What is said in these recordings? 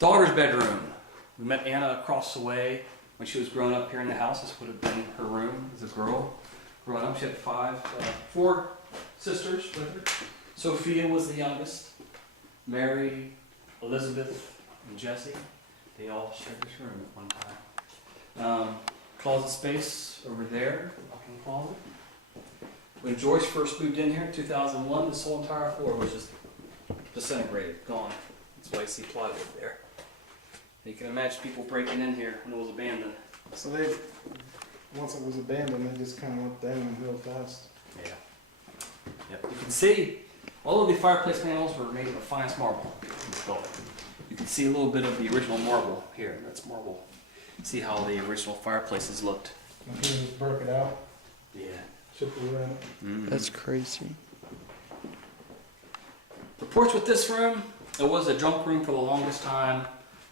Daughter's bedroom. We met Anna across the way when she was growing up here in the house. This would have been her room as a girl. Growing up, she had four sisters with her. Sophia was the youngest. Mary, Elizabeth, and Jessie. They all shared this room at one time. Closet space over there, walk-in closet. When Joyce first moved in here in 2001, this whole entire floor was just disintegrated, gone. That's why you see plywood there. You can imagine people breaking in here when it was abandoned. So once it was abandoned, they just kind of went down real fast. Yeah. Yep. You can see all of the fireplace panels were made of the finest marble in this building. You can see a little bit of the original marble here. That's marble. See how the original fireplaces looked. And he just broke it out. Yeah. Chip away at it. Mm-hmm. That's crazy. Reports with this room, it was a junk room for the longest time.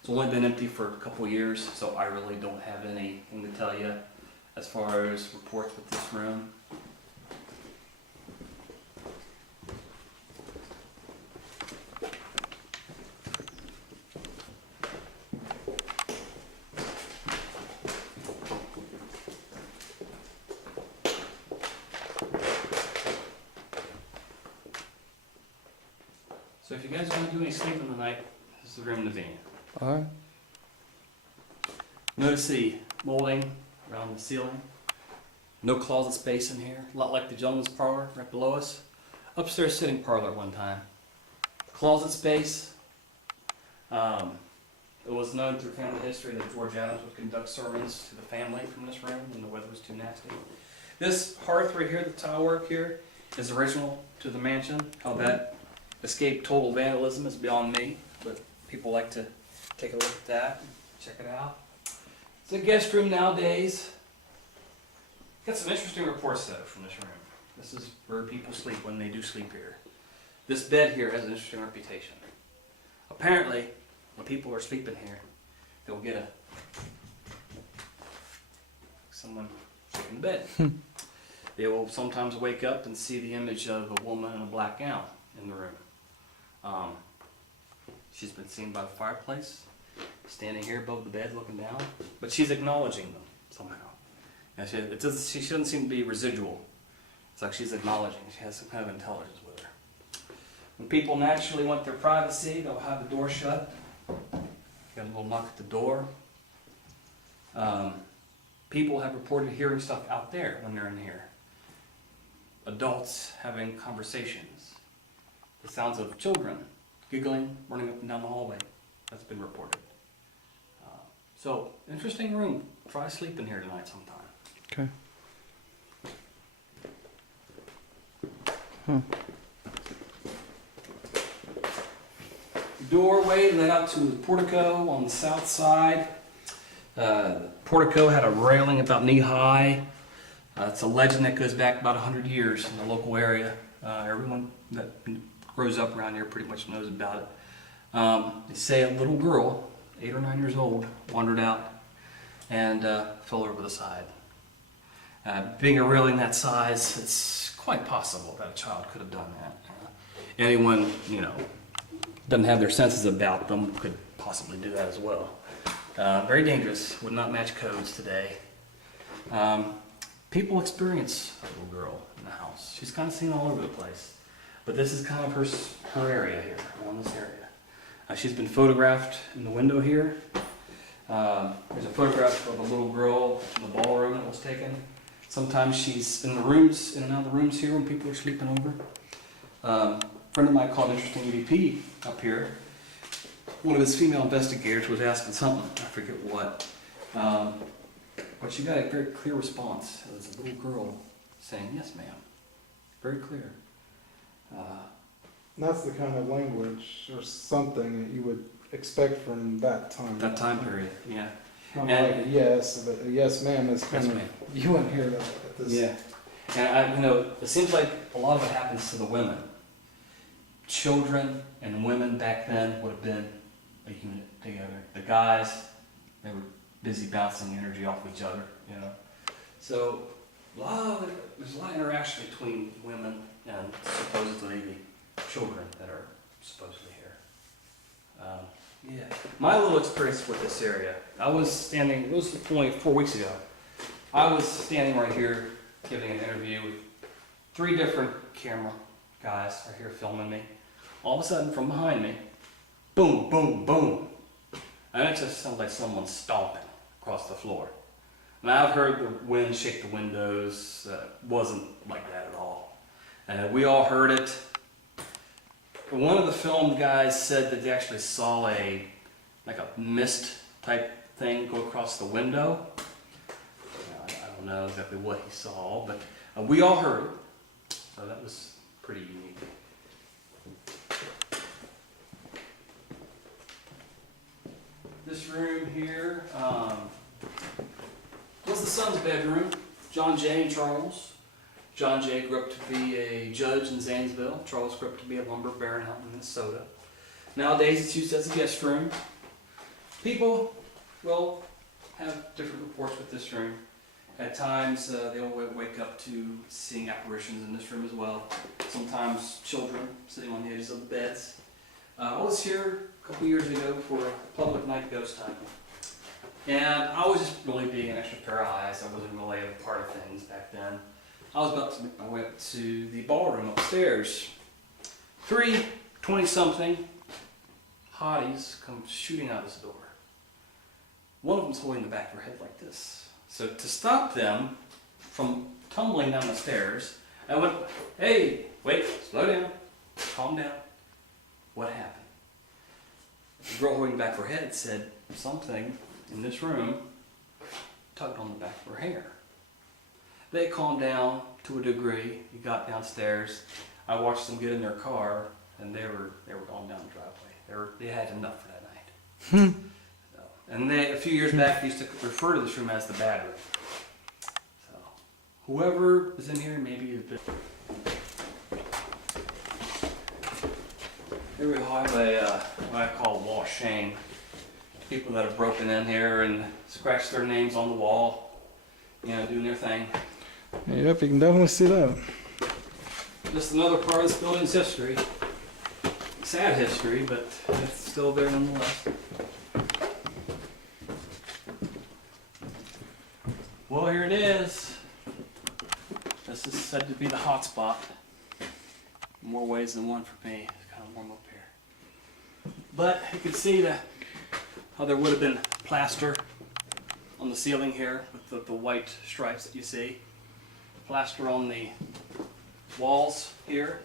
It's only been empty for a couple years, so I really don't have anything to tell you as far as reports with this room. So if you guys want to do any sleeping tonight, this is the room to be in. Alright. Notice the molding around the ceiling. No closet space in here. A lot like the gentleman's parlor right below us. Upstairs sitting parlor at one time. Closet space. It was known through family history that George Adams would conduct sermons to the family from this room when the weather was too nasty. This hearth right here, the tile work here, is original to the mansion. How that escaped total vandalism is beyond me, but people like to take a look at that, check it out. It's a guest room nowadays. Got some interesting reports though from this room. This is where people sleep when they do sleep here. This bed here has an interesting reputation. Apparently, when people are sleeping here, they'll get someone in bed. They will sometimes wake up and see the image of a woman in a black gown in the room. She's been seen by the fireplace, standing here above the bed looking down, but she's acknowledging them somehow. And she shouldn't seem to be residual. It's like she's acknowledging. She has some kind of intelligence with her. When people naturally want their privacy, they'll have the door shut. Got a little knock at the door. People have reported hearing stuff out there when they're in here. Adults having conversations. The sounds of children giggling, running up and down the hallway. That's been reported. So, interesting room. Try sleeping here tonight sometime. Okay. Huh. Doorway led out to the portico on the south side. The portico had a railing about knee high. It's a legend that goes back about 100 years in the local area. Everyone that grows up around here pretty much knows about it. They say a little girl, 8 or 9 years old, wandered out and fell over the side. Being a railing that size, it's quite possible that a child could have done that. Anyone, doesn't have their senses about them could possibly do that as well. Very dangerous, would not match codes today. People experience a little girl in the house. She's kind of seen all over the place. But this is kind of her area here, around this area. She's been photographed in the window here. There's a photograph of a little girl in the ballroom that was taken. Sometimes she's in the rooms, in and out of the rooms here when people are sleeping over. A friend of mine called an interesting EVP up here. One of his female investigators was asking something, I forget what. But she got a very clear response. It was a little girl saying, "Yes, ma'am." Very clear. That's the kind of language or something that you would expect from that time. That time period, yeah. Not like a yes, but a yes ma'am is kind Yes, of, ma'am. you wouldn't hear that at this. Yeah. And it seems like a lot of it happens to the women. Children and women back then would have been a unit together. The guys, they were busy bouncing energy off each other, So there's a lot of interaction between women and supposedly the children that are supposedly here. Yeah. My little experience with this area, I was standing, it was only 4 weeks ago. I was standing right here giving an interview with 3 different camera guys right here filming me. All of a sudden from behind me, boom, boom, boom. And it just sounded like someone stomping across the floor. And I've heard the wind shake the windows. Wasn't like that at all. And we all heard it. One of the film guys said that they actually saw like a mist type thing go across the window. I don't know exactly what he saw, but we all heard it. So that was pretty unique. This room here was the son's bedroom. John Jay and Charles. John Jay grew up to be a judge in Zanesville. Charles grew up to be a lumber baron out in Minnesota. Nowadays it's used as a guest room. People will have different reports with this room. At times they'll wake up to seeing apparitions in this room as well. Sometimes children sitting on the edges of the beds. I was here a couple years ago for a public night ghost hunt. And I was just really being an extra pair of eyes. I wasn't really a part of things back then. I was about to make my way up to the ballroom upstairs. 3 20-something hotties come shooting out this door. One of them's holding the back of her head like this. So to stop them from tumbling down the stairs, I went, hey, wait, slow down, calm down. What happened? The girl holding the back of her head said something in this room tugged on the back of her hair. They calmed down to a degree. He got downstairs. I watched them get in their car, and they were going down the driveway. They had enough for that night. So, and a few years back, they used to refer to this room as the bad room. So, whoever is in here, maybe has been. Here we have what I call a wall of shame. People that have broken in here and scratched their names on the wall, doing their thing. Yep, you can definitely see that. Just another part of this building's history. Sad history, but it's still there nonetheless. Well, here it is. This is said to be the hot spot. In more ways than one for me. It's kind of warm up here. But you can see how there would have been plaster on the ceiling here with the white stripes that you see. Plaster on the walls here.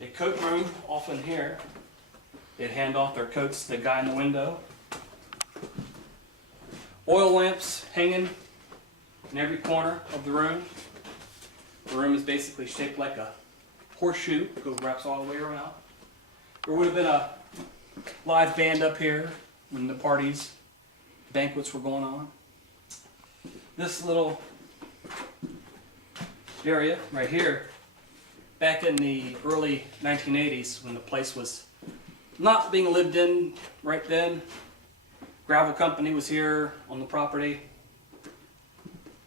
A coat room off in here. They'd hand off their coats to the guy in the window. Oil lamps hanging in every corner of the room. The room is basically shaped like a horseshoe. It wraps all the way around. There would have been a live band up here when the parties, banquets were going on. This little area right here, back in the early 1980s when the place was not being lived in right then, gravel company was here on the property.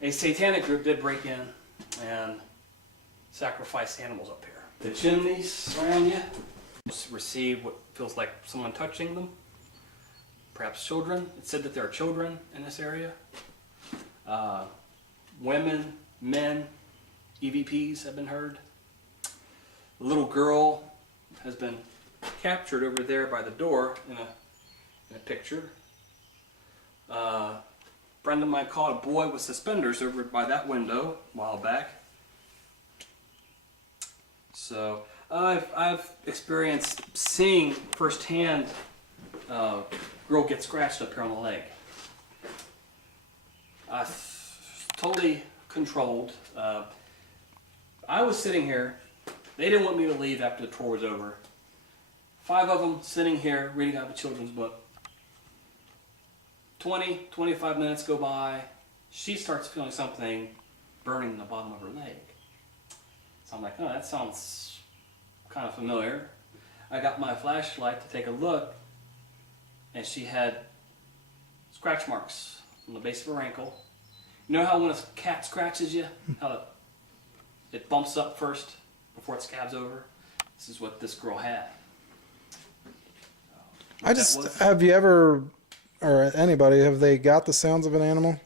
A satanic group did break in and sacrifice animals up here. The chimneys around you receive what feels like someone touching them, perhaps children. It's said that there are children in this area. Women, men, EVPs have been heard. A little girl has been captured over there by the door in a picture. A friend of mine caught a boy with suspenders over by that window a while back. So I've experienced seeing firsthand a girl get scratched up here on the leg. Totally controlled. I was sitting here. They didn't want me to leave after the tour was over. 5 of them sitting here reading out of a children's book. 25 minutes go by. She starts feeling something burning in the bottom of her leg. So I'm like, oh, that sounds kind of familiar. I got my flashlight to take a look, and she had scratch marks on the base of her ankle. You know how when a cat scratches you, how it bumps up first before it scabs over? This is what this girl had. I just, have you ever, or anybody, have they got the sounds of an animal?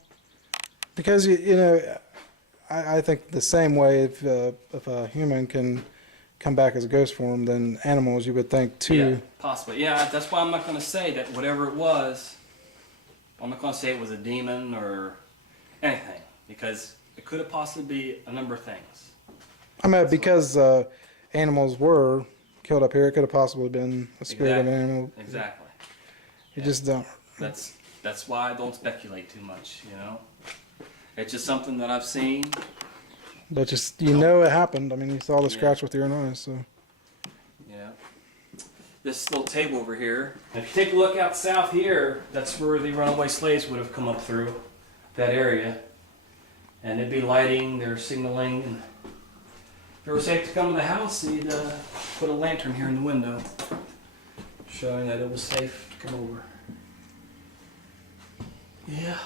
Because, you know, I think the same way if a human can come back as a ghost form, then animals, you would think, too. Yeah, possibly. Yeah, that's why I'm not going to say that whatever it was, I'm not going to say it was a demon or anything, because it could have possibly be a number of things. I mean, because animals were killed up here, it could have possibly been a spirit of an animal. Exactly. You just don't. That's why I don't speculate too much, you know? It's just something that I've seen. But just, you know it happened. I mean, you saw the scratch with your own eyes, so. Yeah. This little table over here. If you take a look out south here, that's where the runaway slaves would have come up through, that area. And they'd be lighting, they're signaling. And if it was safe to come to the house, they'd put a lantern here in the window, showing that it was safe to come over. Yeah.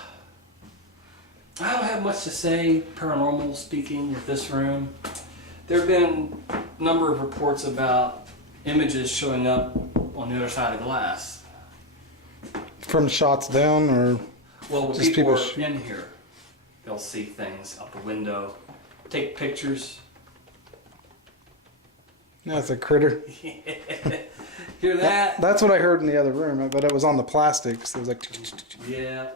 I don't have much to say, paranormal speaking, with this room. There have been a number of reports about images showing up on the other side of glass. From shots down, or Well, when just people are people in here, they'll see things out the window, take pictures. that's a critter. Hear that? That's what I heard in the other room, but it was on the plastics. It was like. Yeah.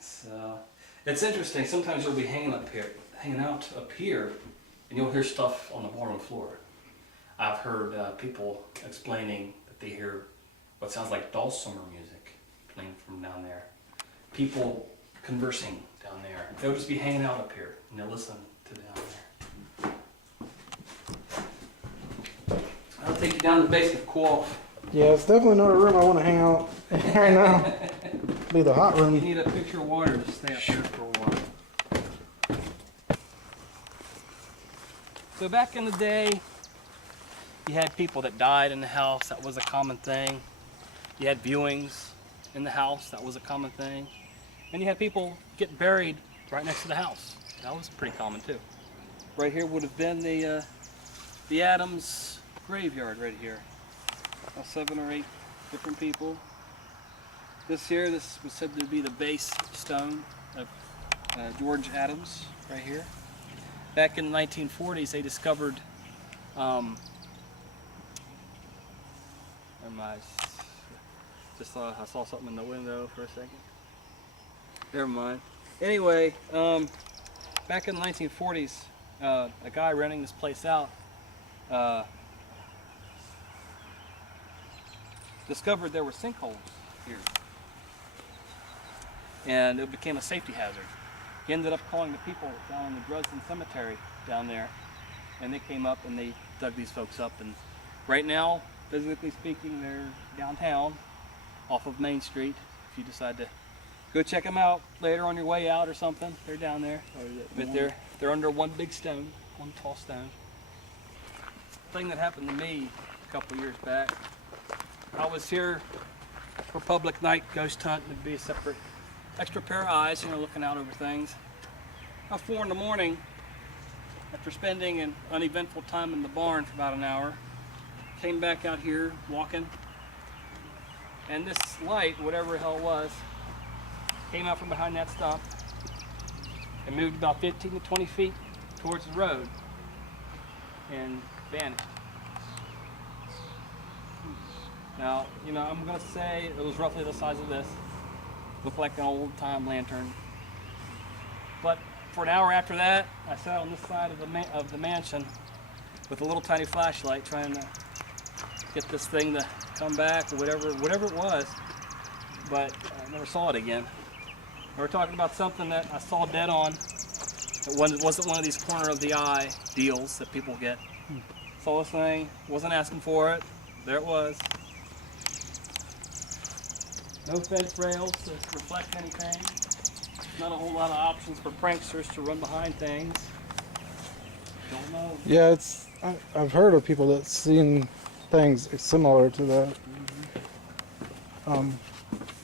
So it's interesting. Sometimes you'll be hanging out up here, and you'll hear stuff on the bottom floor. I've heard people explaining that they hear what sounds like dulcimer music playing from down there. People conversing down there. They'll just be hanging out up here, and they'll listen to down there. I'll take you down to the basement, cool off. Yeah, it's definitely not a room I want to hang out in right now. Be the hot You room. need a pitcher of water to stay up here for a while. So back in the day, you had people that died in the house. That was a common thing. You had viewings in the house. That was a common thing. And you had people get buried right next to the house. That was pretty common too. Right here would have been the Adams graveyard right here. 7 or 8 different people. This was said to be the base stone of George Adams, right here. Back in the 1940s, they discovered, I saw something in the window for a second. Never mind. Anyway, back in the 1940s, a guy renting this place out discovered there were sinkholes here. And it became a safety hazard. He ended up calling the people down in the Dresden Cemetery down there, and they came up and they dug these folks up. And right now, physically speaking, they're downtown off of Main Street. If you decide to go check them out later on your way out or something, they're down there. But they're under one big stone, one tall stone. Thing that happened to me a couple years back, I was here for public night ghost hunt. It'd be a separate extra pair of eyes, looking out over things. About 4 in the morning, after spending an uneventful time in the barn for about an hour, came back out here walking, and this light, whatever the hell it was, came out from behind that stump and moved about 15 to 20 feet towards the road and vanished. Now, I'm going to say it was roughly the size of this. Looked like an old-time lantern. But for an hour after that, I sat on this side of the mansion with a little tiny flashlight trying to get this thing to come back or whatever it was. But I never saw it again. We're talking about something that I saw dead on. It wasn't one of these corner of the eye deals that people get. Saw this thing, wasn't asking for it. There it was. No fence rails to reflect anything. Not a whole lot of options for pranksters to run behind things. Don't know. Yeah, I've heard of people that's seen things similar to that.